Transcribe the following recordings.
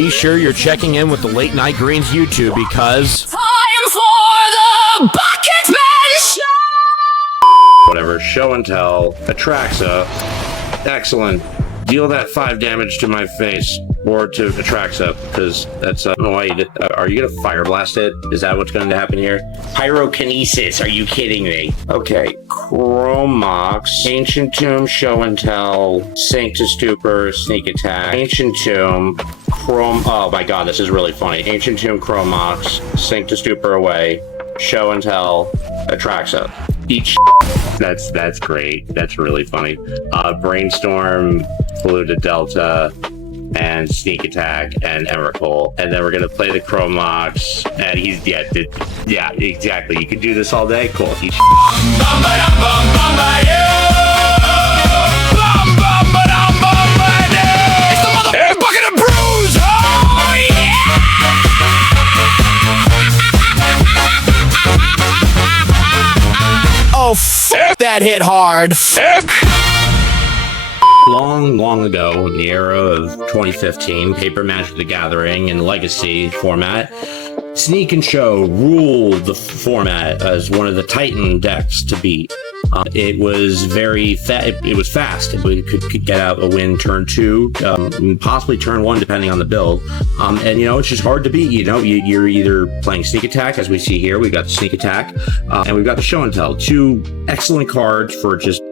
Be sure you're checking in with the Late Night Greens YouTube because... Time for the Bucketman Show! Whatever, show and tell, Atraxa, excellent. Deal that 5 damage to my face, or to Atraxa, because that's, I don't know why you did, are you gonna fire blast it? Is that what's going to happen here? Pyrokinesis, are you kidding me? Okay, Chromox, Ancient Tomb, show and tell, Sink to Stupor, sneak attack, Ancient Tomb, oh my god, this is really funny. Ancient Tomb, Chromox, Sink to Stupor away, show and tell, Atraxa. Each that's great. That's really funny. Brainstorm, Polluted Delta, and Sneak Attack, and Emrakul. And then we're gonna play the Chromox, and he's yeah, exactly. You can do this all day. Cool. Each It's the Bucket of Brews! Oh, yeah! Oh, that hit hard. long ago, in the era of 2015, Paper Magic the Gathering and Legacy format, Sneak and Show ruled the format as one of the Titan decks to beat. It was very it was fast. It could get out a win turn 2, possibly turn 1, depending on the build. And you know, it's just hard to beat. You know, you're either playing Sneak Attack, as we see here. We've got the Sneak Attack, and we've got the Show and Tell. 2 excellent cards for just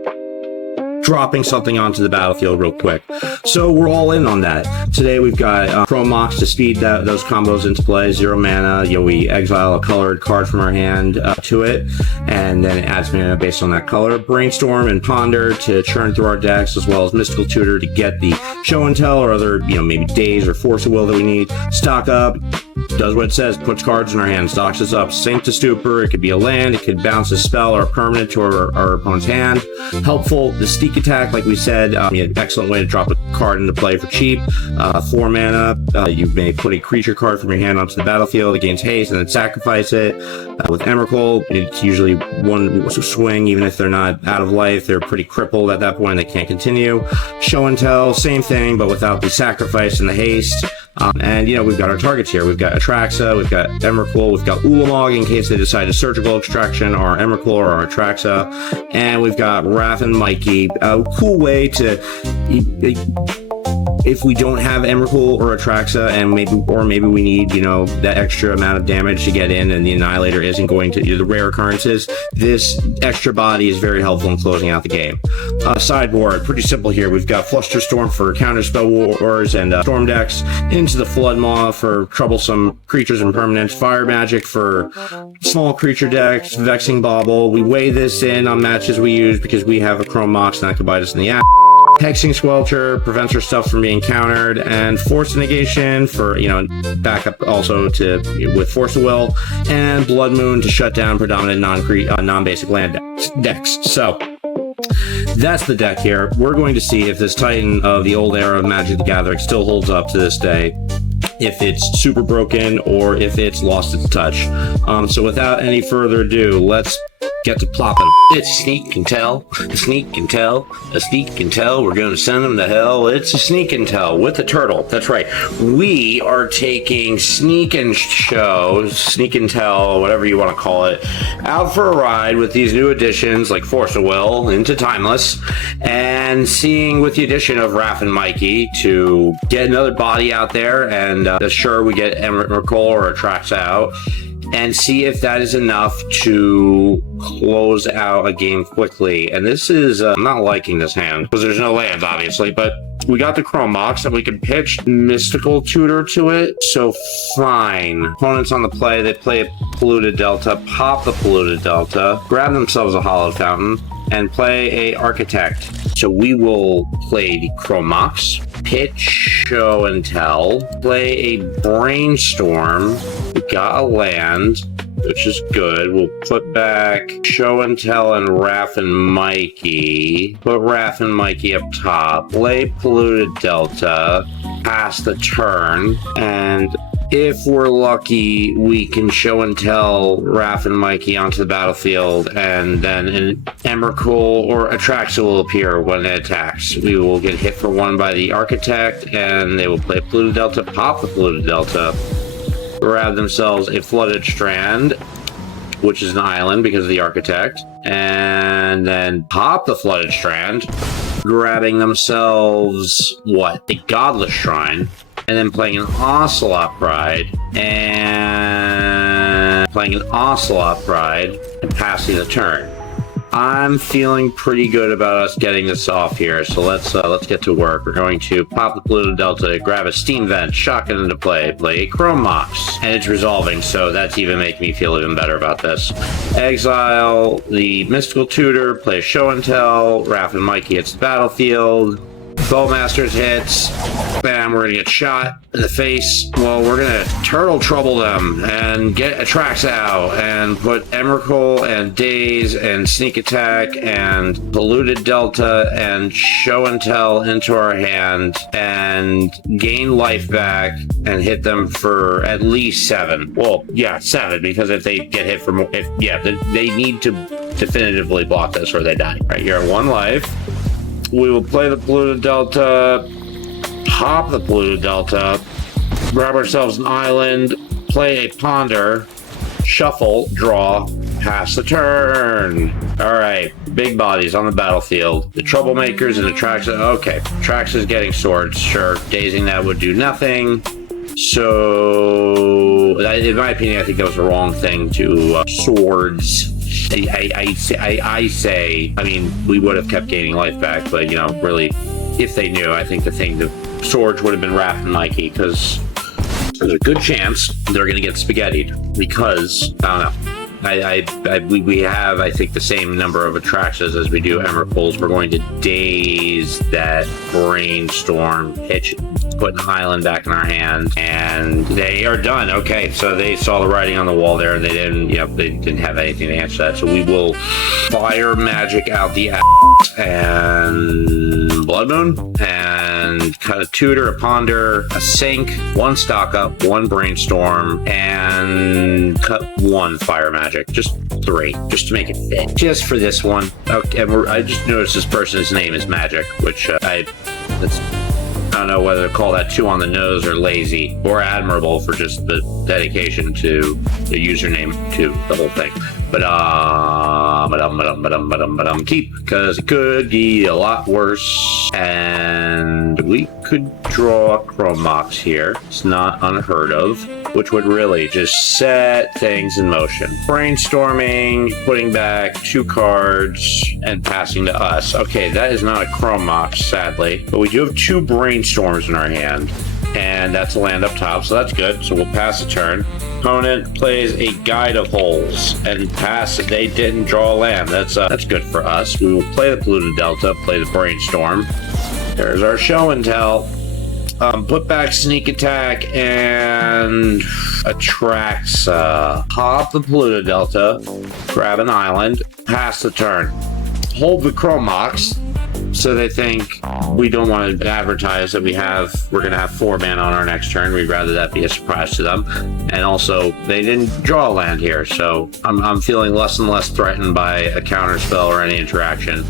dropping something onto the battlefield real quick. So we're all in on that. Today we've got Chromox to speed those combos into play. 0 mana, we exile a colored card from our hand to it, and then it adds mana based on that color. Brainstorm and Ponder to churn through our decks, as well as Mystical Tutor to get the Show and Tell or other, maybe Daze or Force of Will that we need. Stock up, does what it says, puts cards in our hand, stocks us up. Sink to Stupor, it could be a land, it could bounce a spell or a permanent to our opponent's hand. Helpful, the Sneak Attack, like we said, excellent way to drop a card into play for cheap. 4 mana, you may put a creature card from your hand onto the battlefield, it gains haste, and then sacrifice it. With Emrakul, it's usually one swing, even if they're not out of life, they're pretty crippled at that point, they can't continue. Show and Tell, same thing, but without the sacrifice and the haste. And we've got our targets here. We've got Atraxa, we've got Emrakul, we've got Ulamog in case they decide a surgical extraction, or Emrakul or our Atraxa, and we've got Raph and Mikey. A cool way to, if we don't have Emrakul or Atraxa, and maybe we need that extra amount of damage to get in, and the Annihilator isn't going to the rare occurrences, this extra body is very helpful in closing out the game. Sideboard, pretty simple here. We've got Flusterstorm for counter spell wars and storm decks, Into the Floodmaw for troublesome creatures and permanents, Fire Magic for small creature decks, Vexing Bauble. We weigh this in on matches we use because we have a Chromox and that could bite us in the ass. Hexing Squelcher prevents our stuff from being countered, and Force Negation for, backup also with Force of Will, and Blood Moon to shut down predominant non-basic land decks. So that's the deck here. We're going to see if this Titan of the old era of Magic the Gathering still holds up to this day, if it's super broken, or if it's lost its touch. So without any further ado, let's get to plopping. It's Sneak and Tell, a Sneak and Tell, a Sneak and Tell. We're going to send them to hell. It's a Sneak and Tell with a turtle. That's right. We are taking Sneak and Show, Sneak and Tell, whatever you want to call it, out for a ride with these new additions like Force of Will into Timeless, and seeing with the addition of Raph and Mikey to get another body out there and assure we get Emrakul or Atraxa out, and see if that is enough to close out a game quickly. And this is, I'm not liking this hand, because there's no land, obviously, but we got the Chromox, and we can pitch Mystical Tutor to it, so fine. Opponents on the play, they play a Polluted Delta, pop the Polluted Delta, grab themselves a Hallowed Fountain, and play a Architect. So we will play the Chromox, pitch Show and Tell, play a Brainstorm, we got a land, which is good. We'll put back Show and Tell and Raph and Mikey, put Raph and Mikey up top, play Polluted Delta, pass the turn, and If we're lucky, we can show and tell Raph and Mikey onto the battlefield, and then an Emrakul or Atraxa will appear when it attacks. We will get hit for 1 by the Architect, and they will play Polluted Delta, pop the Polluted Delta, grab themselves a Flooded Strand, which is an island because of the Architect, and then pop the Flooded Strand, grabbing themselves, what? A Godless Shrine, and then playing an Ocelot Pride, and passing the turn. I'm feeling pretty good about us getting this off here, so let's get to work. We're going to pop the Polluted Delta, grab a Steam Vent, shotgun into play a Chrome Mox, and it's resolving, so that's even making me feel even better about this. Exile the Mystical Tutor, play a Show and Tell, Raph and Mikey hits the battlefield, Bowmasters hits, bam, we're gonna get shot in the face. Well, we're gonna Turtle Trouble them and get Atraxa out and put Emrakul and Daze and Sneak Attack and Polluted Delta and Show and Tell into our hand and gain life back and hit them for at least 7. Well, yeah, 7, because if they get hit for more, they need to definitively block this or they die. Right, you're at 1 life. We will play the Polluted Delta, pop the Polluted Delta, grab ourselves an island, play a Ponder, shuffle, draw, pass the turn. All right, big bodies on the battlefield. The Troublemakers and the Atraxa. Okay, Atraxa's getting swords. Sure, dazing that would do nothing. So, in my opinion, I think that was the wrong thing to swords. I mean, we would have kept gaining life back, but, you know, really, if they knew, I think the swords would have been Raph and Mikey, because there's a good chance they're going to get spaghettied, because, I don't know. We have, I think, the same number of Atraxas as we do Emrakuls. We're going to daze that Brainstorm, put an island back in our hand, and they are done. Okay, so they saw the writing on the wall there, and they didn't have anything to answer that. So we will fire magic out the ass and Blood Moon, and cut a Tutor, a Ponder, a Sink, 1 Stock Up, 1 Brainstorm, and cut 1 Fire Magic. Just 3, just to make it fit. Just for this one. Okay, I just noticed this person's name is Magic, which I don't know whether to call that too on the nose or lazy or admirable for just the dedication to the username to the whole thing. But keep, because it could be a lot worse. And we could draw a Chrome Mox here. It's not unheard of, which would really just set things in motion. Brainstorming, putting back 2 cards, and passing to us. Okay, that is not a Chrome Mox, sadly, but we do have 2 Brainstorms in our hand, and that's a land up top, so that's good. So we'll pass the turn. Opponent plays a Guide of Holes and pass it. They didn't draw a land. That's good for us. We will play the Polluted Delta, play the Brainstorm. There's our Show and Tell. Put back Sneak Attack and Atraxa. Pop the Polluted Delta, grab an island, pass the turn. Hold the Chrome Mox, so they think we don't want to advertise that we're going to have 4 mana on our next turn. We'd rather that be a surprise to them. And also, they didn't draw a land here, so I'm feeling less and less threatened by a counterspell or any interaction.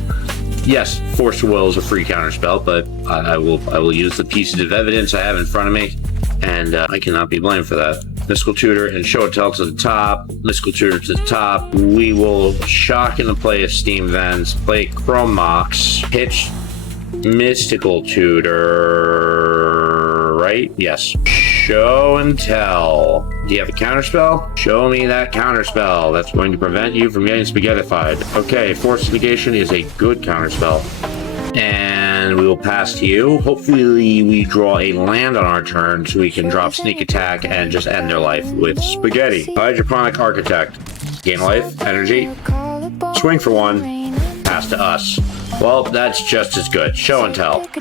Yes, Force of Will is a free counterspell, but I will use the pieces of evidence I have in front of me, and I cannot be blamed for that. Mystical Tutor and Show and Tell to the top. Mystical Tutor to the top. We will shock into play of Steam Vents, play Chrome Mox, pitch Mystical Tutor, right? Yes. Show and Tell. Do you have a counterspell? Show me that counterspell. That's going to prevent you from getting spaghettified. Okay, Fortification is a good counterspell. And we will pass to you. Hopefully we draw a land on our turn so we can drop Sneak Attack and just end their life with spaghetti. Hydroponic Architect. Gain life, energy, swing for 1, pass to us. Well, that's just as good. Show and Tell. Do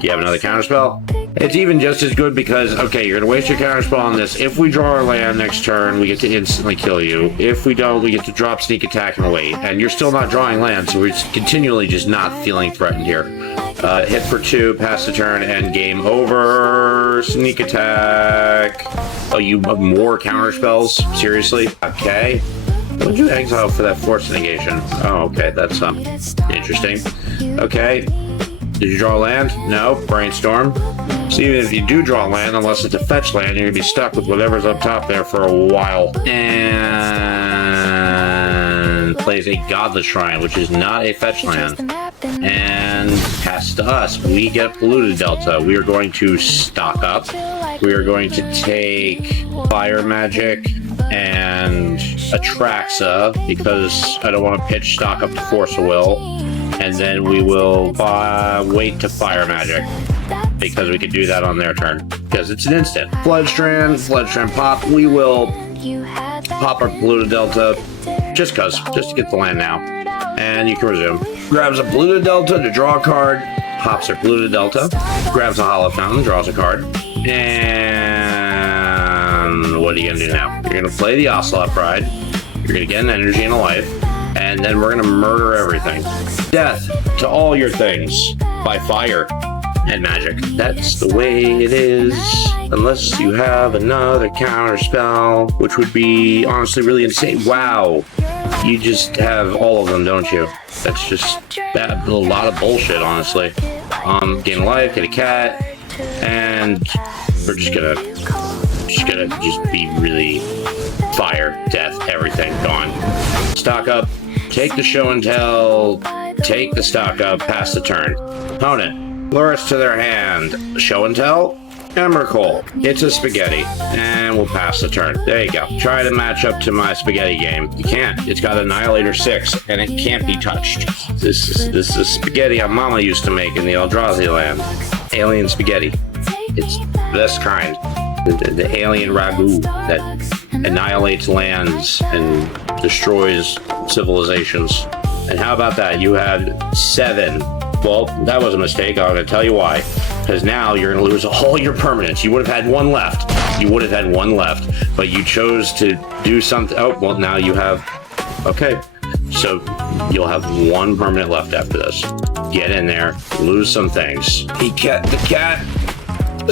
you have another counterspell? It's even just as good because, okay, you're going to waste your counterspell on this. If we draw our land next turn, we get to instantly kill you. If we don't, we get to drop Sneak Attack and wait. And you're still not drawing land, so we're continually just not feeling threatened here. Hit for 2, pass the turn, and game over. Sneak attack. Oh, you have more counter spells? Seriously? Okay. What did you exile for that force negation? Oh, okay, that's interesting. Okay. Did you draw a land? No. Brainstorm. So even if you do draw land, unless it's a fetch land, you're going to be stuck with whatever's up top there for a while. And plays a Godless Shrine, which is not a fetch land. And pass to us. We get Polluted Delta. We are going to stock up. We are going to take Fire Magic and Atraxa, because I don't want to pitch stock up to Force of Will. And then we will wait to Fire Magic, because we can do that on their turn, because it's an instant. Floodstrand pop. We will pop our Polluted Delta, just to get the land now. And you can resume. Grabs a Polluted Delta to draw a card, pops her Polluted Delta, grabs a Hollow Fountain, draws a card, and what are you gonna do now? You're gonna play the Ocelot Pride, you're gonna get an energy and a life, and then we're gonna murder everything. Death to all your things by fire and magic. That's the way it is, unless you have another counter spell, which would be honestly really insane. Wow, you just have all of them, don't you? That's just a lot of bullshit, honestly. Gain a life, get a cat, and we're just gonna be really fire, death, everything gone. Stock up, take the show and tell, take the stock up, pass the turn. Opponent, lures to their hand, show and tell, Emrakul. It's a spaghetti, and we'll pass the turn. There you go. Try to match up to my spaghetti game. You can't. It's got Annihilator 6, and it can't be touched. This is spaghetti our mama used to make in the Eldrazi land. Alien spaghetti. It's this kind. The alien ragu that annihilates lands and destroys civilizations. And how about that? You had 7. Well, that was a mistake. I'm going to tell you why. Because now you're going to lose all your permanents. You would have had 1 left. But you chose to do something. Oh, well, now you have... Okay. So you'll have 1 permanent left after this. Get in there. Lose some things. The cat.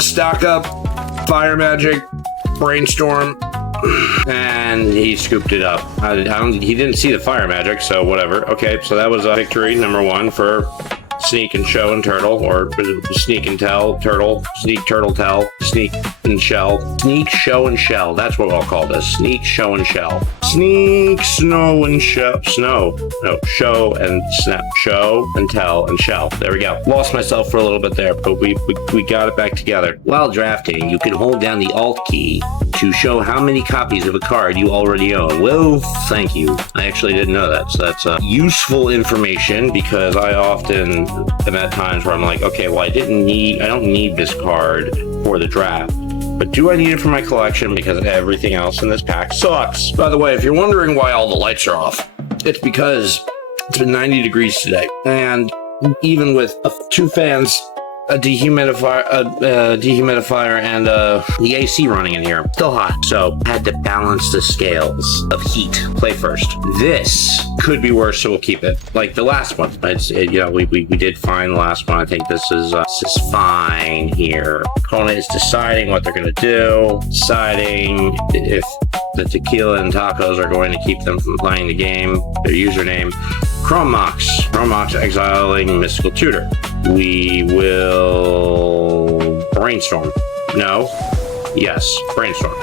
Stock up. Fire Magic. Brainstorm. And he scooped it up. He didn't see the Fire Magic, so whatever. Okay, so that was a victory, number 1, for Sneak and Show and Turtle, or Sneak and Tell, Turtle, Sneak, Turtle, Tell, Sneak and Shell. Sneak, Show, and Shell. That's what I'll call this. Sneak, Show, and Shell. Sneak, Snow, and Show. Snow. No, Show and Snap. Show and Tell and Shell. There we go. Lost myself for a little bit there, but we got it back together. While drafting, you can hold down the Alt key to show how many copies of a card you already own. Well, thank you. I actually didn't know that, so that's useful information, because I often am at times where I'm like, okay, well, I don't need this card for the draft, but do I need it for my collection, because everything else in this pack sucks. By the way, if you're wondering why all the lights are off, it's because it's been 90 degrees today, and even with 2 fans, a dehumidifier, and the AC running in here, still hot. So had to balance the scales of heat. Play first. This could be worse, so we'll keep it. Like the last one. We did fine the last one. I think this is fine here. Opponent is deciding what they're going to do. Deciding if the tequila and tacos are going to keep them from playing the game. Their username. Chrome Mox exiling Mystical Tutor. We will brainstorm. No. Yes, brainstorm.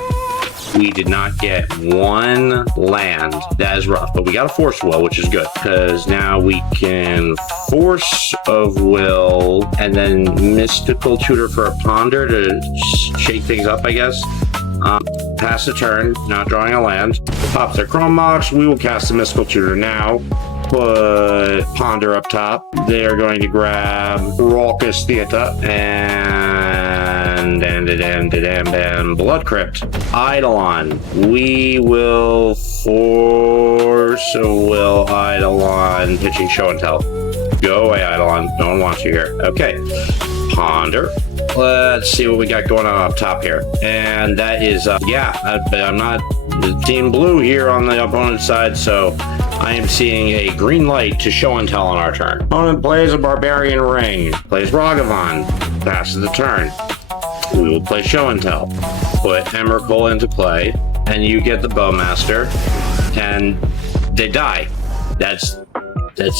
We did not get 1 land. That is rough, but we got a Force of Will, which is good, because now we can Force of Will and then Mystical Tutor for a Ponder to shake things up, I guess. Pass the turn, not drawing a land. Pops their Chrome Mox. We will cast the Mystical Tutor now. Put Ponder up top. They're going to grab Raucous Theater and Blood Crypt. Eidolon. We will Force a Will Eidolon, pitching Show and Tell. Go away, Eidolon. No one wants you here. Okay. Ponder. Let's see what we got going on up top here. And that is, I'm not team blue here on the opponent's side, so I am seeing a green light to show and tell on our turn. Opponent plays a Barbarian Ring, plays Ragavan, passes the turn. We will play show and tell. Put Emrakul into play, and you get the Bowmaster, and they die. That's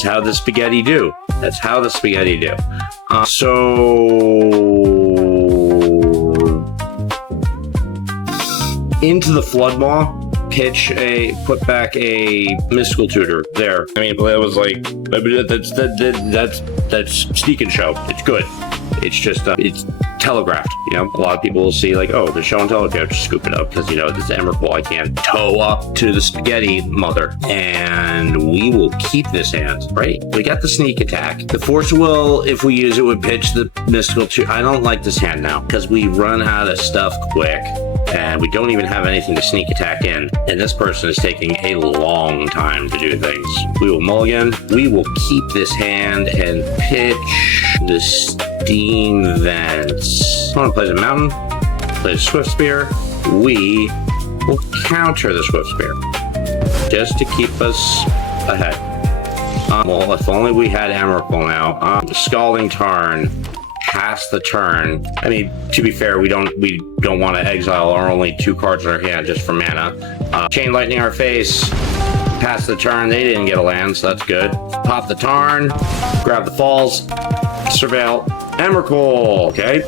how the spaghetti do. That's how the spaghetti do. Into the Floodmaw, put back a Mystical Tutor there. I mean, it was like, that's sneak and show. It's good. It's just, it's telegraphed. You know, a lot of people will see like, oh, the show and tell, okay, just scoop it up because, you know, this Emrakul, I can't toe up to the spaghetti mother. And we will keep this hand, right? We got the sneak attack. The Force of Will, if we use it, would pitch the Mystical Tutor. I don't like this hand now because we run out of stuff quick. And we don't even have anything to sneak attack in. And this person is taking a long time to do things. We will mulligan. We will keep this hand and pitch the Steam Vents. Opponent plays a Mountain, plays a Swift Spear. We will counter the Swift Spear just to keep us ahead. Well, if only we had Emrakul now. Scalding Tarn. Pass the turn. I mean, to be fair, we don't want to exile our only 2 cards in our hand just for mana. Chain Lightning our face. Pass the turn. They didn't get a land, so that's good. Pop the Tarn. Grab the Falls. Surveil. Emrakul. Okay.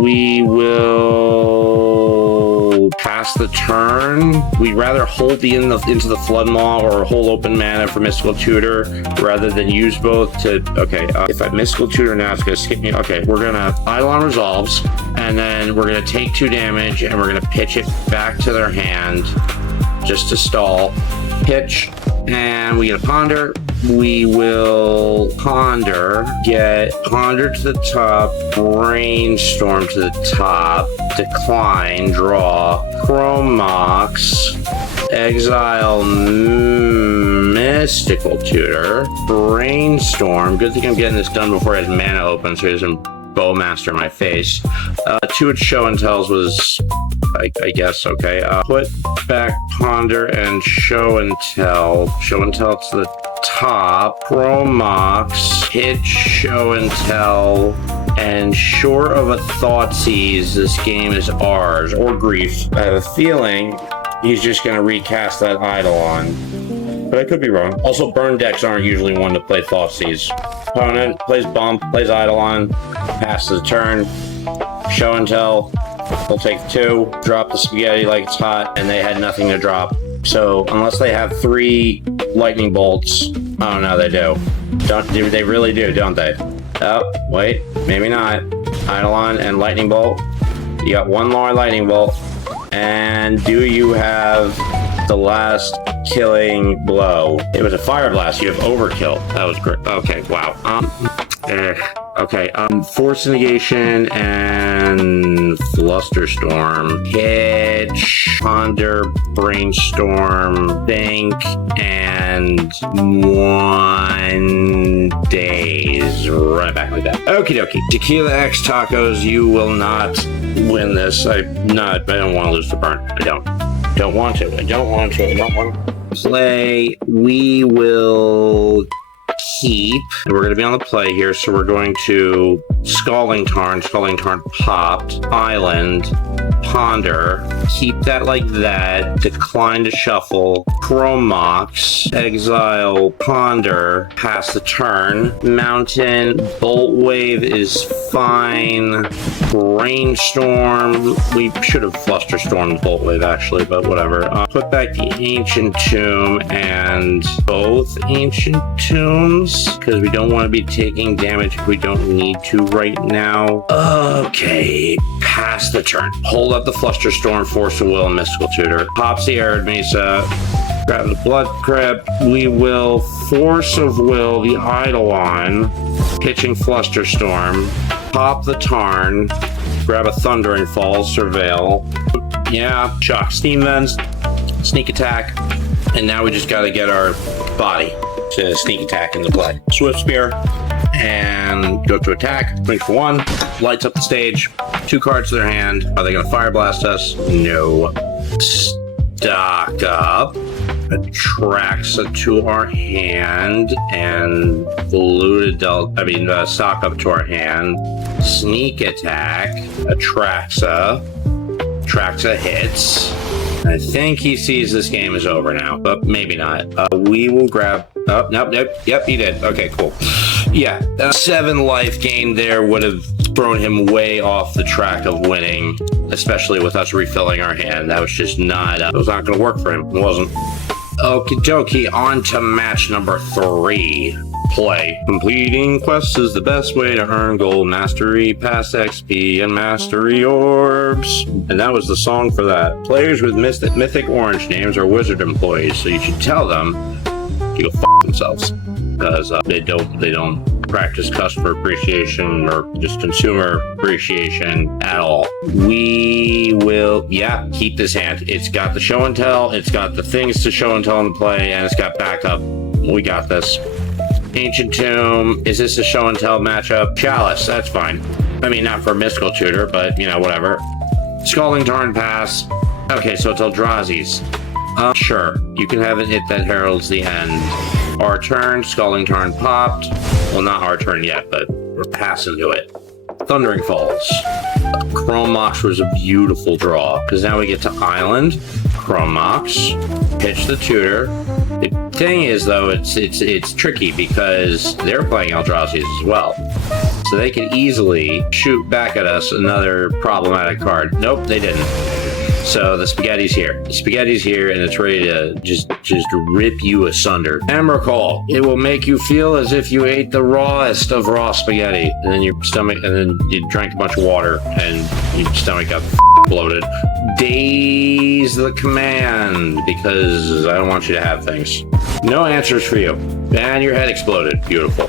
We will pass the turn. We'd rather hold into the Floodmaw or hold open mana for Mystical Tutor rather than use both to... Okay, if I Mystical Tutor now, it's going to skip me. Okay, we're going to Eidolon Resolves, and then we're going to take 2 damage, and we're going to pitch it back to their hand just to stall. Pitch, and we get a Ponder. We will Ponder, get Ponder to the top, Brainstorm to the top, decline, draw, Chromox, exile Mystical Tutor, Brainstorm. Good thing I'm getting this done before I have mana open so he doesn't Bowmaster in my face. 2 at Show and Tells was, I guess, okay. Put back Ponder and Show and Tell. Show and Tell to the top. Chromox, hit Show and Tell, and short of a Thoughtseize, this game is ours, or Grief. I have a feeling he's just going to recast that Eidolon, but I could be wrong. Also, burn decks aren't usually one to play Thoughtseize. Opponent plays Bump, plays Eidolon, passes the turn, Show and Tell. They'll take 2, drop the spaghetti like it's hot, and they had nothing to drop. So unless they have 3 lightning bolts, oh no, they do. They really do, don't they? Oh, wait, maybe not. Eidolon and lightning bolt. You got 1 more lightning bolt. And do you have the last killing blow? It was a fire blast. You have overkill. That was great. Okay, wow. Okay, Force Negation and Flusterstorm. Hitch, Ponder, Brainstorm, Think, and 1 days. Right back like that. Okie dokie. Tequila X Tacos, you will not win this. I don't want to lose the burn. I don't want to. Play. We will keep. We're going to be on the play here, so we're going to Scalding Tarn popped, Island, Ponder, keep that like that, decline to shuffle, Chromox, exile, Ponder, pass the turn, Mountain, Bolt Wave is fine, Brainstorm, we should have Flusterstormed Bolt Wave actually, but whatever. Put back the Ancient Tomb and both Ancient Tombs, because we don't want to be taking damage if we don't need to right now. Okay, pass the turn. Hold up the Flusterstorm, Force of Will, and Mystical Tutor. Pops the Arid Mesa, grab the Blood Crypt. We will Force of Will the Eidolon, pitching Flusterstorm. Pop the Tarn, grab a Thundering Falls, Surveil. Yeah, shock Steam Vents, sneak attack, and now we just gotta get our body to sneak attack into play. Swift Spear, and go to attack. Swing for 1. Lights up the stage. 2 cards to their hand. Are they going to fire blast us? No. Stock up. Atraxa to our hand and stock up to our hand. Sneak attack. Atraxa hits. I think he sees this game is over now, but maybe not. We will grab. Oh, nope. Yep, he did. Okay, cool. Yeah, 7 life gain there would have thrown him way off the track of winning, especially with us refilling our hand. That was just not. It was not going to work for him. It wasn't. Okie dokie, on to match number 3. Play. Completing quests is the best way to earn gold mastery, pass XP, and mastery orbs. And that was the song for that. Players with mythic orange names are wizard employees, so you should tell them to go f*** themselves, because they don't practice customer appreciation or just consumer appreciation at all. We will, keep this hand. It's got the show and tell, it's got the things to show and tell in the play, and it's got backup. We got this. Ancient Tomb. Is this a show and tell matchup? Chalice, that's fine. I mean, not for Mystical Tutor, but, whatever. Scalding Tarn pass. Okay, so it's Eldrazi's. Sure. You can have it hit that heralds the end. Our turn, Scalding Tarn popped. Well, not our turn yet, but we're passing to it. Thundering Falls. Chrome Mox was a beautiful draw, because now we get to Island. Chrome Mox. Pitch the Tutor. The thing is, though, it's tricky because they're playing Eldrazi's as well. So they can easily shoot back at us another problematic card. Nope, they didn't. So the spaghetti's here. The spaghetti's here, and it's ready to just rip you asunder. Emrakul. It will make you feel as if you ate the rawest of raw spaghetti, and then your stomach, and then you drank a bunch of water, and your stomach got bloated. Daze the command, because I don't want you to have things. No answers for you. And your head exploded. Beautiful.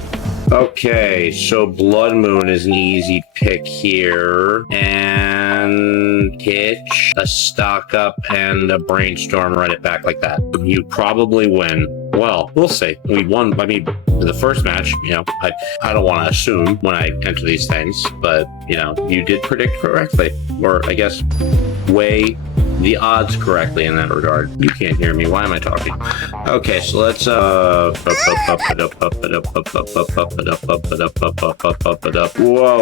Okay, so Blood Moon is an easy pick here. And pitch a stock up and a brainstorm, run it back like that. You probably win. Well, we'll see. We won, the first match, I don't want to assume when I enter these things, but, you did predict correctly. Or, I guess, weigh the odds correctly in that regard. You can't hear me. Why am I talking? Okay, so let's Whoa,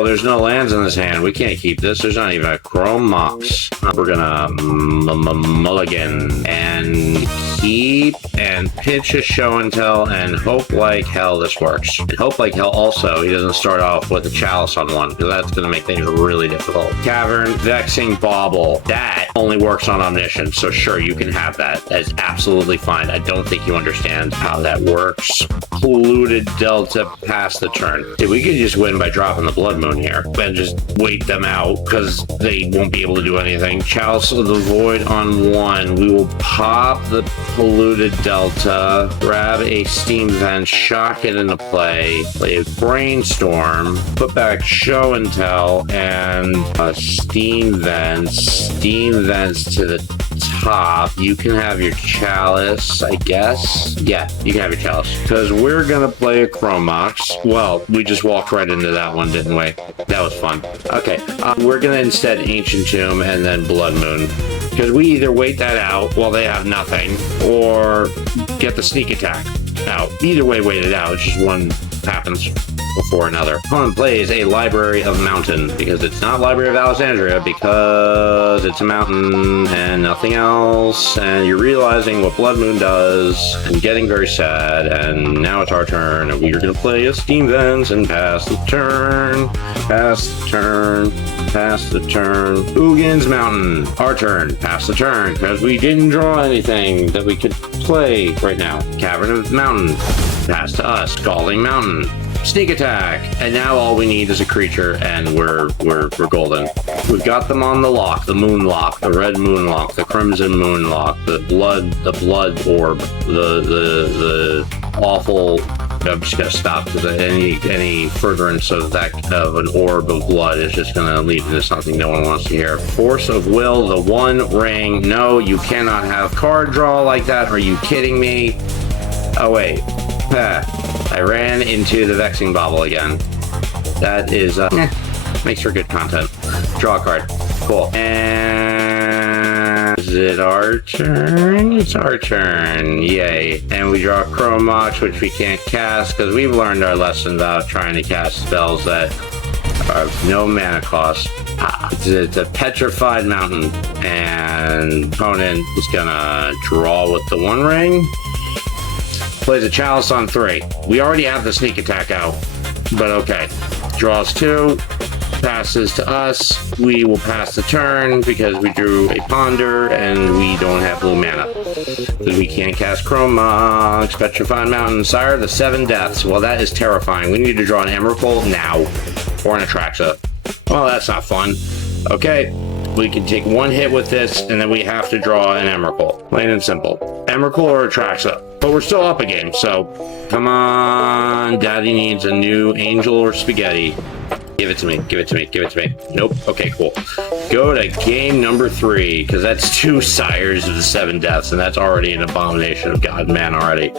there's no lands in this hand. We can't keep this. There's not even a Chrome Mox. We're gonna mulligan and keep and pitch a show and tell and hope like hell this works. And hope like hell also he doesn't start off with a chalice on one, because that's gonna make things really difficult. Cavern, Vexing Bauble. That only works on Omniscience, so sure, you can have that. That's absolutely fine. I don't think you understand how that works. Polluted Delta, pass the turn. Dude, we could just win by dropping the Blood Moon here and just wait them out, because they won't be able to do anything. Chalice of the Void on 1. We will pop the Polluted Delta, grab a Steam Vent, shock it into play a Brainstorm, put back Show and Tell, and Steam Vents to the top. You can have your Chalice, I guess. Yeah, you can have your Chalice. Because we're going to play a Chrome Mox. Well, we just walked right into that one, didn't we? That was fun. Okay, we're going to instead Ancient Tomb and then Blood Moon. Because we either wait that out while they have nothing, or get the sneak attack out. Either way, wait it out. It's just one happens before another. Opponent plays a Library of Mountain, because it's not Library of Alexandria, because it's a mountain and nothing else, and you're realizing what Blood Moon does and getting very sad, and now it's our turn, and we're going to play a Steam Vents and pass the turn. Ugin's Mountain. Our turn. Pass the turn, because we didn't draw anything that we could play right now. Cavern of Mountain. Pass to us. Scalding Mountain. Sneak attack, and now all we need is a creature, and we're golden. We've got them on the lock, the moon lock, the red moon lock, the crimson moon lock, the blood orb, the awful. I'm just gonna stop, because any furtherance of an orb of blood is just gonna lead into something no one wants to hear. Force of Will, the One Ring. No, you cannot have card draw like that. Are you kidding me? Oh wait. I ran into the Vexing Bobble again. That is, makes for good content. Draw a card. Cool. And is it our turn? It's our turn. Yay. And we draw Chrome Mox, which we can't cast because we've learned our lesson about trying to cast spells that are no mana cost. It's a Petrified Mountain. And opponent is gonna draw with the One Ring. Plays a Chalice on 3. We already have the sneak attack out, but okay. Draws 2, passes to us. We will pass the turn because we drew a Ponder and we don't have blue mana. Because we can't cast Chrome Mox, Petrified Mountain, Sire of the 7 Deaths. Well, that is terrifying. We need to draw an Emrakul now, or an Atraxa. Well, that's not fun. Okay. We can take one hit with this, and then we have to draw an Emrakul. Plain and simple. Emrakul or Atraxa. But we're still up a game, so come on. Daddy needs a new Angel or Spaghetti. Give it to me. Give it to me. Give it to me. Nope. Okay, cool. Go to game number 3, because that's 2 Sires of the 7 Deaths, and that's already an abomination of God man already.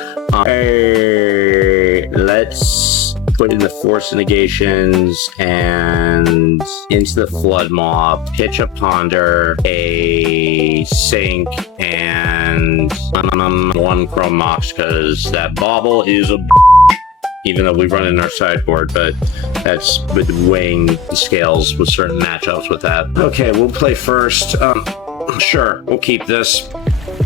Hey, let's put in the Force Negations and into the Flood Mob, pitch a Ponder, a Sink, and 1 Chrome Mox, because that Bauble is a even though we run in our sideboard, but that's with weighing the scales with certain matchups with that. Okay, we'll play first. Sure, we'll keep this.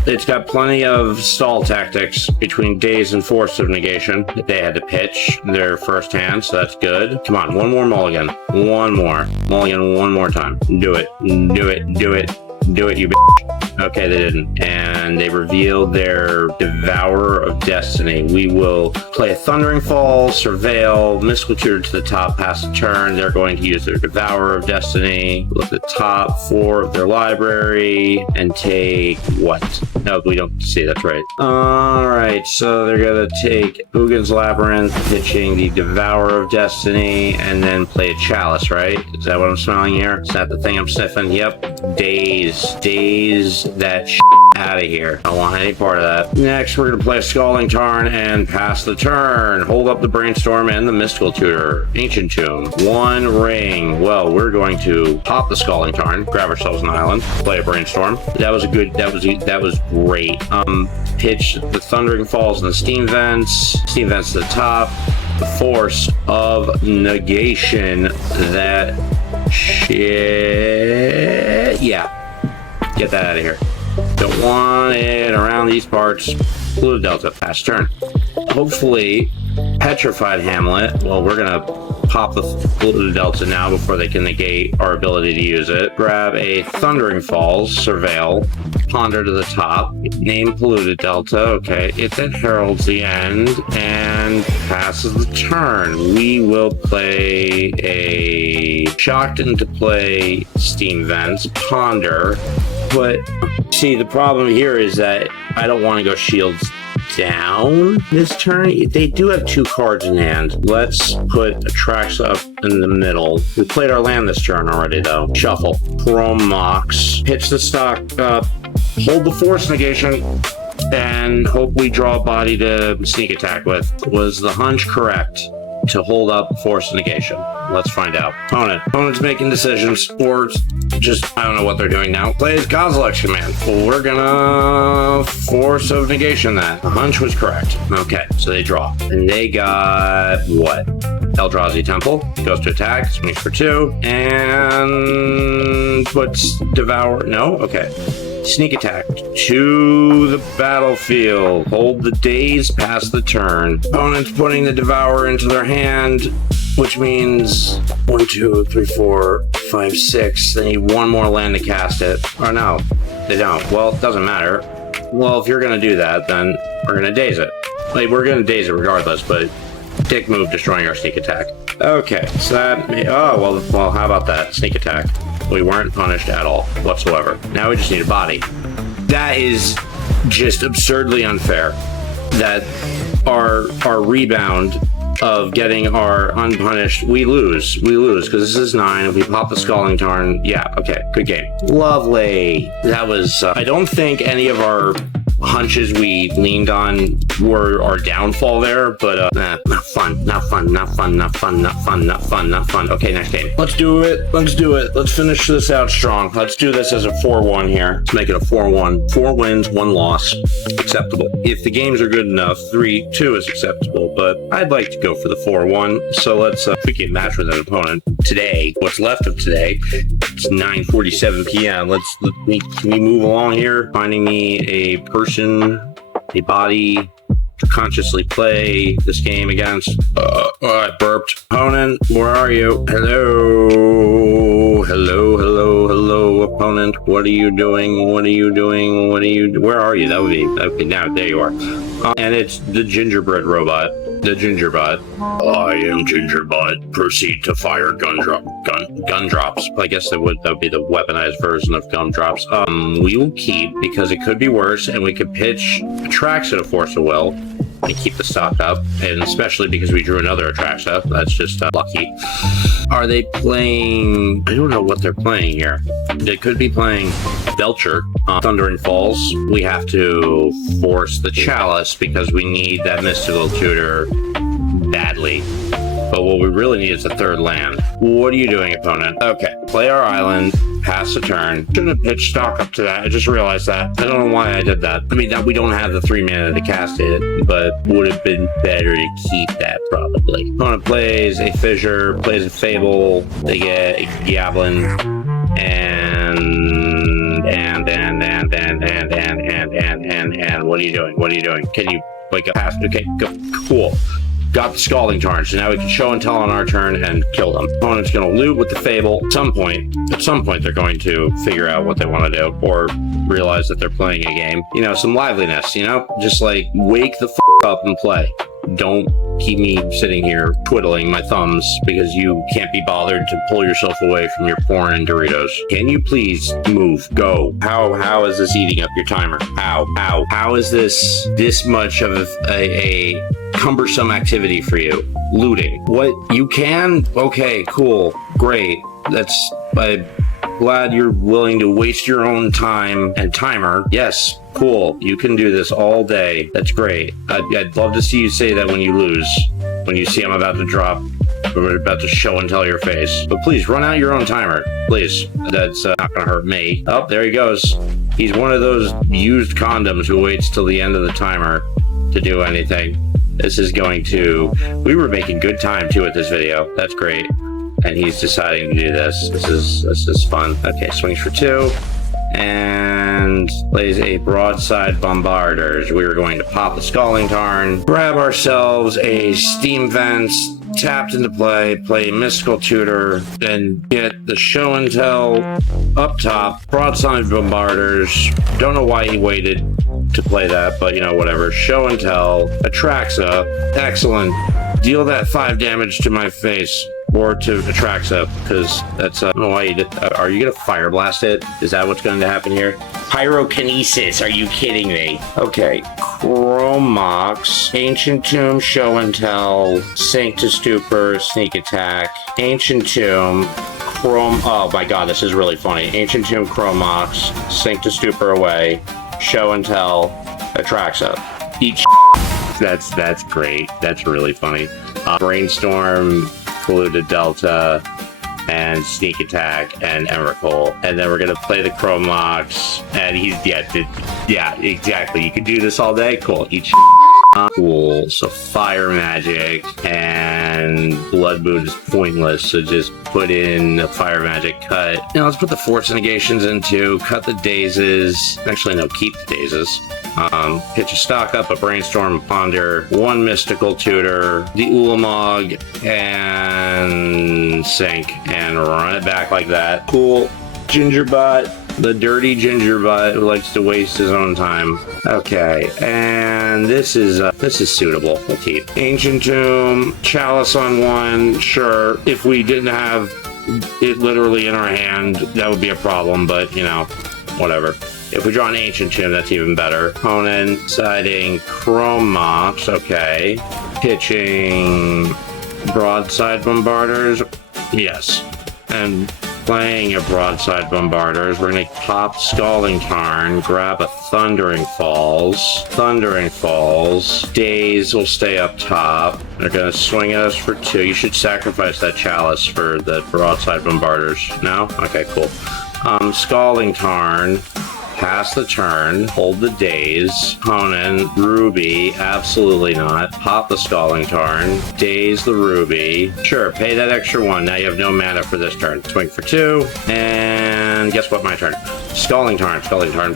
It's got plenty of stall tactics between Daze and Force of Negation. They had to pitch their first hand, so that's good. Come on, one more mulligan. One more. Mulligan one more time. Do it. Do it. Do it. Do it, you bitch. Okay, they didn't. And they revealed their Devourer of Destiny. We will play a Thundering Fall, Surveil, Mystical Tutor to the top, pass the turn. They're going to use their Devourer of Destiny. Look at the top 4 of their library and take what? No, we don't see. That's right. Alright, so they're going to take Ugin's Labyrinth, pitching the Devourer of Destiny, and then play a Chalice, right? Is that what I'm smelling here? Is that the thing I'm sniffing? Yep. Daze that out of here. I don't want any part of that. Next, we're going to play a Scalding Tarn and pass the turn. Hold up the Brainstorm and the Mystical Tutor. Ancient Tomb. 1 ring. Well, we're going to pop the Scalding Tarn, grab ourselves an island, play a Brainstorm. That was great. Pitch the Thundering Falls and the Steam Vents. Steam Vents to the top. The Force of Negation. That shit. Yeah. Get that out of here. Don't want it around these parts. Blue Delta, pass turn. Hopefully, Petrified Hamlet. Well, we're gonna pop the Blue Delta now before they can negate our ability to use it. Grab a Thundering Falls, Surveil, Ponder to the top, name Polluted Delta. Okay, it then heralds the end and passes the turn. We will play a Shocked into play Steam Vents, Ponder. But see, the problem here is that I don't want to go shields down this turn. They do have 2 cards in hand. Let's put Atraxa up in the middle. We played our land this turn already, though. Shuffle. Chrome Mox. Pitch the stock up. Hold the Force Negation. And hope we draw a body to sneak attack with. Was the hunch correct to hold up Force Negation? Let's find out. Opponent's making decisions, or just, I don't know what they're doing now. Plays Kozilek's Command. Well, we're gonna Force of Negation that. The hunch was correct. Okay, so they draw. And they got what? Eldrazi Temple. Goes to attack, swings for 2, and puts Devour. No? Okay. Sneak attack to the battlefield. Hold the Daze, pass the turn. Opponent's putting the Devourer into their hand, which means 1, 2, 3, 4, 5, 6. They need 1 more land to cast it. Or no, they don't. Well, it doesn't matter. Well, if you're going to do that, then we're going to Daze it. Like, we're going to Daze it regardless, but dick move destroying our sneak attack. Okay, so that... Oh, well, how about that? Sneak attack. We weren't punished at all, whatsoever. Now we just need a body. That is just absurdly unfair. That our rebound of getting our unpunished, we lose, because this is 9. If we pop the Scalding Tarn, yeah, okay, good game. Lovely. That was, I don't think any of our hunches we leaned on were our downfall there, but not fun. Okay, next game. Let's do it. Let's finish this out strong. Let's do this as a 4-1 here. Let's make it a 4-1. 4 wins, 1 loss. Acceptable. If the games are good enough, 3-2 is acceptable, but I'd like to go for the 4-1. So let's if we can match with an opponent today, what's left of today. It's 9:47 p.m. Can we move along here? Finding me a person, a body to consciously play this game against. I burped. Opponent, where are you? Hello, opponent. What are you doing? Where are you? That would be okay. Now there you are. And it's the gingerbread robot. The Gingerbot. I am Gingerbot. Proceed to fire gun drops. I guess that would be the weaponized version of gun drops. We will keep because it could be worse, and we could pitch Atraxa to Force of Will and keep the stock up, and especially because we drew another Atraxa. That's just lucky. Are they playing? I don't know what they're playing here. They could be playing Belcher, Thundering Falls. We have to force the Chalice because we need that mystical tutor badly. But what we really need is a 3rd land. What are you doing, opponent? Okay, play our island, pass the turn. Shouldn't have pitched stock up to that. I just realized that. I don't know why I did that. I mean, that we don't have the 3 mana to cast it, but would have been better to keep that probably. Opponent plays a Fissure, plays a Fable. They get a Goblin, and what are you doing? Can you wake up? Pass? Okay, go. Cool. Got the Scalding Tarn, so now we can show and tell on our turn and kill them. Opponent's going to loot with the Fable. At some point, they're going to figure out what they want to do or realize that they're playing a game. You know, some liveliness, you know? Just like, wake the up and play. Don't keep me sitting here twiddling my thumbs because you can't be bothered to pull yourself away from your porn and Doritos. Can you please move? Go. How is this eating up your timer? How is this much of a cumbersome activity for you? Looting. What? You can? Okay, cool. Great. I'm glad you're willing to waste your own time and timer. Yes, cool. You can do this all day. That's great. I'd love to see you say that when you lose. When you see I'm about to drop, we're about to show and tell your face. But please, run out your own timer. Please. That's not going to hurt me. Oh, there he goes. He's one of those used condoms who waits till the end of the timer to do anything. This is going to... We were making good time, too, with this video. That's great. And he's deciding to do this. This is fun. Okay, swings for 2. And plays a Broadside Bombarders. We are going to pop the Scalding Tarn, grab ourselves a Steam Vents, tapped into play Mystical Tutor, and get the Show and Tell up top. Broadside Bombarders. Don't know why he waited to play that, but you know, whatever. Show and Tell. Atraxa. Excellent. Deal that 5 damage to my face. Or to Atraxa, because that's, I don't know why you did. Are you going to Fire Blast it? Is that what's going to happen here? Pyrokinesis, are you kidding me? Okay, Chromox, Ancient Tomb, Show and Tell, Sink to Stupor, Sneak Attack, Ancient Tomb, oh my god, this is really funny. Ancient Tomb, Chromox, Sink to Stupor away, Show and Tell, Atraxa. Each that's great. That's really funny. Brainstorm, Polluted Delta, and Sneak Attack, and Emrakul. And then we're going to play the Chromox, and he's, yeah, exactly. You can do this all day? Cool. Each cool. So Fire Magic and Blood Moon is pointless, so just put in the Fire Magic cut. Now let's put the Force Negations into, cut the Dazes. Actually, no, keep the Dazes. Pitch a stock up, a Brainstorm, Ponder, 1 Mystical Tutor, the Ulamog, and Sink, and run it back like that. Cool. Gingerbot, the dirty Gingerbot who likes to waste his own time. Okay, and this is suitable. We'll keep. Ancient Tomb, Chalice on 1, sure. If we didn't have it literally in our hand, that would be a problem, but, you know, whatever. If we draw an Ancient Tomb, that's even better. Opponent siding Chromox, okay. Pitching Broadside Bombarders, yes. And playing a Broadside Bombarders. We're gonna pop Scalding Tarn, grab a Thundering Falls. Thundering Falls. Daze will stay up top. They're gonna swing at us for 2. You should sacrifice that Chalice for the Broadside Bombarders. No? Okay, cool. Scalding Tarn. Pass the turn, hold the Daze, opponent, Ruby, absolutely not. Pop the Scalding Tarn, Daze the Ruby. Sure, pay that extra 1. Now you have no mana for this turn. Swing for 2, and guess what? My turn. Scalding Tarn,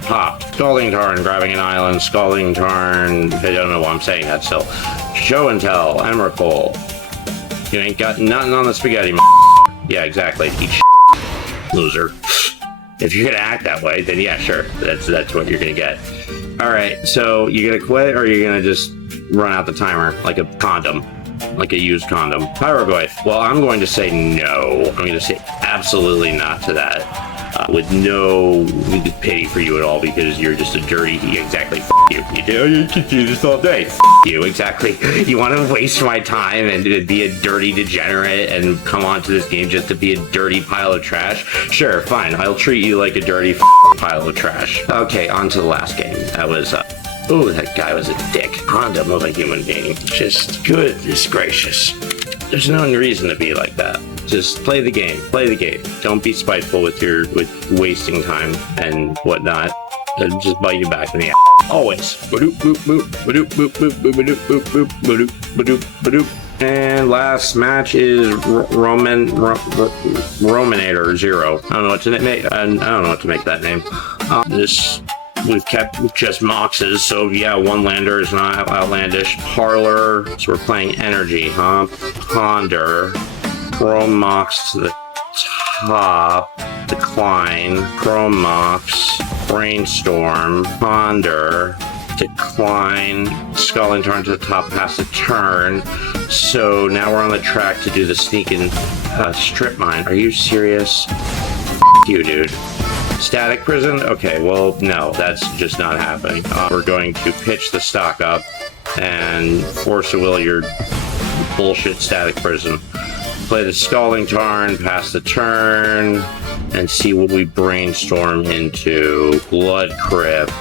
popped. Scalding Tarn, grabbing an island, Scalding Tarn, I don't know why I'm saying that still. Show and Tell, Emrakul. You ain't got nothing on the spaghetti, Yeah, exactly. Eat loser. If you're gonna act that way, then yeah, sure. That's what you're gonna get. Alright, so you're gonna quit or you're gonna just run out the timer like a condom. Like a used condom. Pyrogoyf. Well, I'm going to say no. I'm going to say absolutely not to that. With no pity for you at all, because you're just a dirty, exactly, you. You can do this all day. You, exactly. You want to waste my time and be a dirty degenerate and come onto this game just to be a dirty pile of trash? Sure, fine. I'll treat you like a dirty pile of trash. Okay, on to the last game. That was, oh, that guy was a dick. Condom of a human being. Just goodness gracious. There's no reason to be like that. Just play the game. Play the game. Don't be spiteful with wasting time and whatnot. It'll just bite you back in the ass. Always. Ba-doop, boop, boop. Ba-doop, boop, boop, boop, ba-doop, boop, boop, ba-doop, ba-doop, ba-doop. And last match is Rominator 0. I don't know what to make. I don't know what to make that name. We've kept just Moxes, so yeah, 1 lander is not outlandish. Parlor, so we're playing Energy, huh? Ponder, Chrome Mox to the top, Decline, Chrome Mox, Brainstorm, Ponder, Decline, Scalding Tarn to the top, pass the turn. So now we're on the track to do the sneaking Strip Mine. Are you serious? You, dude. Static Prison? Okay, well, no, that's just not happening. We're going to pitch the stock up and force a will your bullshit Static Prison. Play the Scalding Tarn, pass the turn, and see what we brainstorm into. Blood Crypt,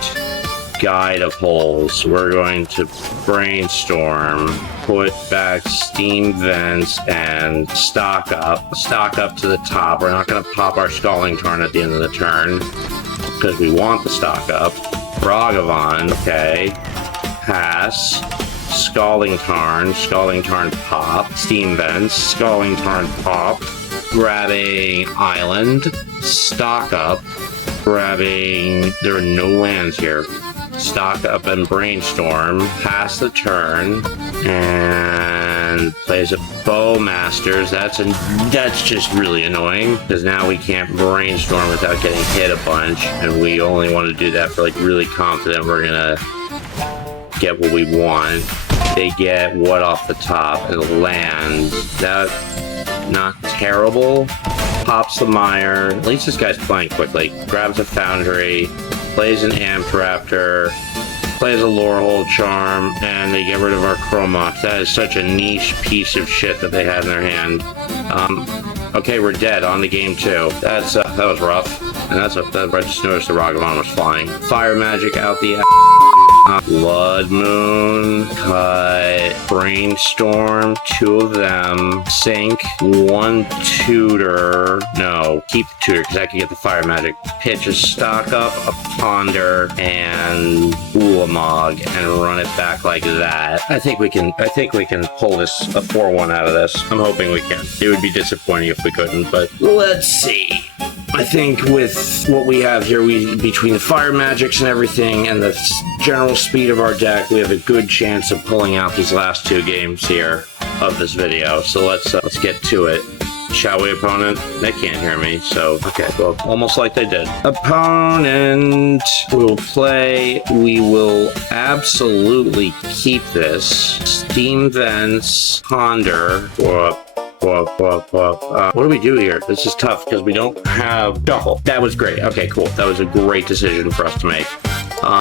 Guide of Holes. We're going to brainstorm, put back Steam Vents, and stock up to the top. We're not going to pop our Scalding Tarn at the end of the turn because we want the stock up. Ragavan, okay. Pass. Scalding Tarn pop. Steam Vents, Scalding Tarn pop. Grabbing Island, stock up. Grabbing, there are no lands here. Stock up and brainstorm, pass the turn, and plays a Bowmasters. That's just really annoying because now we can't brainstorm without getting hit a bunch, and we only want to do that for like really confident we're gonna get what we want. They get what off the top and land. That not terrible. Pops the Mire. At least this guy's playing quickly. Grabs a Foundry. Plays an Amptraptor, plays a Lorehold Charm, and they get rid of our Chromox. That is such a niche piece of shit that they had in their hand. Okay, we're dead on the game too. That was rough. And I just noticed the Ragavan was flying. Fire Magic out the Blood Moon, cut, Brainstorm, 2 of them, Sink, 1 Tutor, no, keep the Tutor because I can get the Fire Magic, pitch a stock up, a Ponder, and Ulamog, and run it back like that. I think we can pull this a 4-1 out of this. I'm hoping we can. It would be disappointing if we couldn't, but let's see. I think with what we have here, between the Fire Magics and everything and the general speed of our deck, we have a good chance of pulling out these last 2 games here of this video. So let's get to it. Shall we, opponent? They can't hear me, so okay, well, almost like they did. Opponent will play. We will absolutely keep this. Steam Vents, Ponder, what do we do here? This is tough because we don't have shuffle. That was great. Okay, cool. That was a great decision for us to make.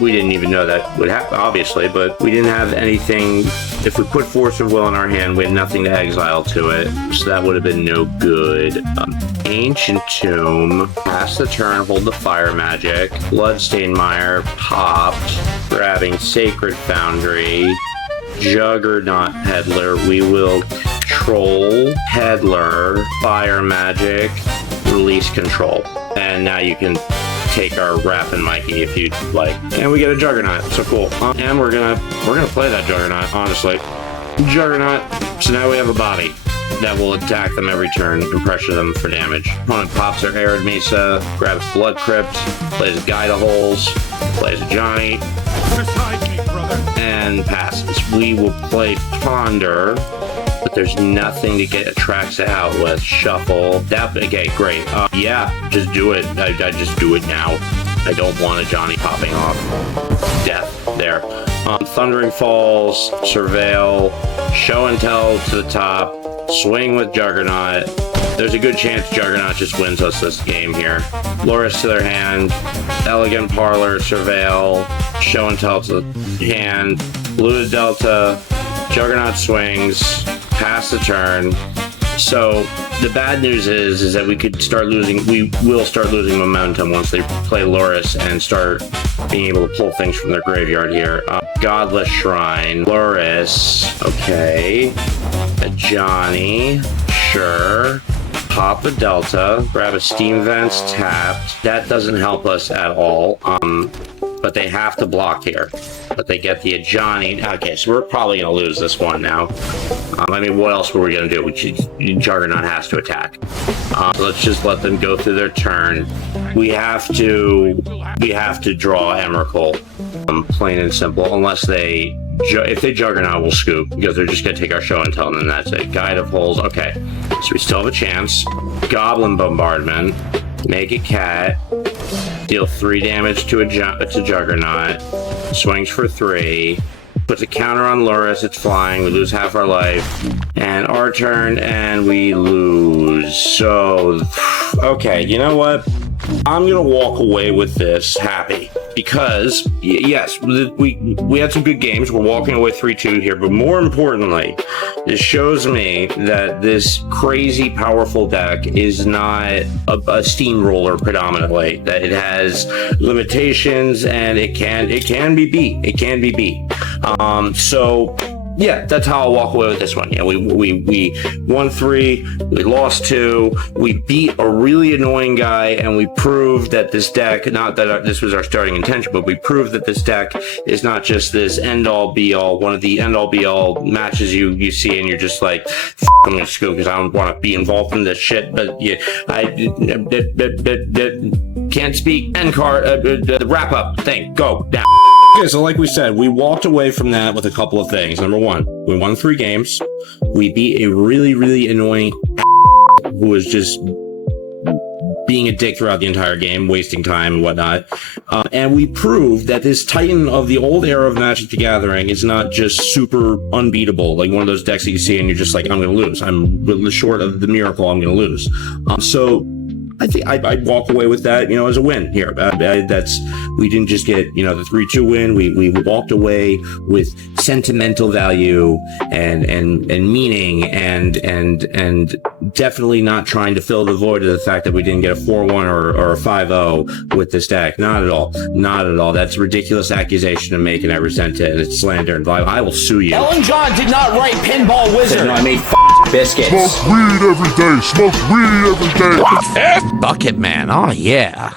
We didn't even know that would happen, obviously, but we didn't have anything. If we put Force of Will in our hand, we had nothing to exile to it, so that would have been no good. Ancient Tomb, pass the turn, hold the fire magic. Bloodstained Mire, popped, grabbing Sacred Foundry. Juggernaut Peddler, we will control Peddler, fire magic, release control. And now you can take our Rapid Mikey if you'd like. And we get a Juggernaut, so cool. And we're gonna play that Juggernaut, honestly. Juggernaut, so now we have a body that will attack them every turn and pressure them for damage. Opponent pops their Arid Mesa, grabs Blood Crypt, plays a Guide of Holes, plays a Johnny, and passes. We will play Ponder, but there's nothing to get Atraxa out with. Shuffle. That, okay, great. Yeah, just do it. I just do it now. I don't want a Johnny popping off. Death there. Thundering Falls, Surveil, Show and Tell to the top, swing with Juggernaut. There's a good chance Juggernaut just wins us this game here. Loris to their hand, Elegant Parlor, Surveil, Show and Tell to the hand, Blue to Delta, Juggernaut swings, pass the turn. So the bad news is that we will start losing momentum once they play Loris and start being able to pull things from their graveyard here. Godless Shrine, Loris, okay, a Johnny, sure. Pop a Delta, grab a Steam Vents tapped. That doesn't help us at all. But they have to block here. But they get the Johnny. Okay, so we're probably going to lose this one now. I mean, what else were we going to do? Juggernaut has to attack. So let's just let them go through their turn. We have to draw Emrakul, plain and simple. Unless if they Juggernaut, we'll scoop because they're just going to take our Show and Tell, and then that's it. Guide of Holes. Okay, so we still have a chance. Goblin Bombardment. Make a cat. Deal 3 damage to Juggernaut. Swings for 3. Puts a counter on Loris. It's flying. We lose half our life. And our turn, and we lose. So, okay, you know what? I'm gonna walk away with this happy because yes, we had some good games. We're walking away 3-2 here, but more importantly, this shows me that this crazy powerful deck is not a steamroller predominantly. That it has limitations and it can be beat. It can be beat. So. Yeah, that's how I'll walk away with this one. Yeah, we won 3, we lost 2, we beat a really annoying guy, and we proved that this deck, not that this was our starting intention, but we proved that this deck is not just this end-all, be-all, one of the end-all, be-all matches you see, and you're just like, I'm gonna scoop because I don't want to be involved in this shit, but yeah, I can't speak. End card, the wrap-up thing, go, now. Okay, so like we said, we walked away from that with a couple of things. Number 1, we won 3 games. We beat a really, really annoying who was just being a dick throughout the entire game, wasting time and whatnot. And we proved that this Titan of the old era of Magic the Gathering is not just super unbeatable, like one of those decks that you see and you're just like, I'm going to lose. I'm really short of the miracle, I'm going to lose. So I think I'd walk away with that, as a win here. We didn't just get, the 3-2 win. We walked away with sentimental value and meaning and definitely not trying to fill the void of the fact that we didn't get a 4-1 or a 5-0 with this deck. Not at all. Not at all. That's a ridiculous accusation to make, and I resent it. And it's slander and I will sue you. Ellen John did not write Pinball Wizard. No, I made biscuits. Smoke weed every day. Smoke weed every day. Bucketman, oh yeah.